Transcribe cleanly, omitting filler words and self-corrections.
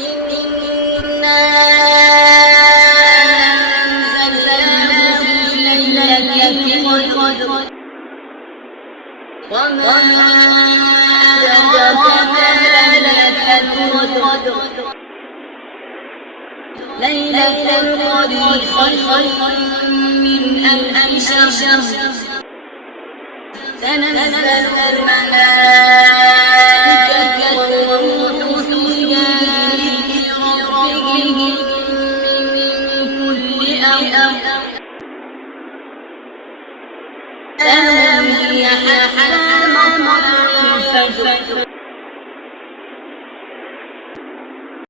إنا أنزلناه في ليلة القدر وما أدراك ما ليلة القدر ليلة القدر خير من ألف شهر تنزل الملائكة والروح فيها بإذن ربهم من كل أمر سلام هي حتى مطلع الفجر.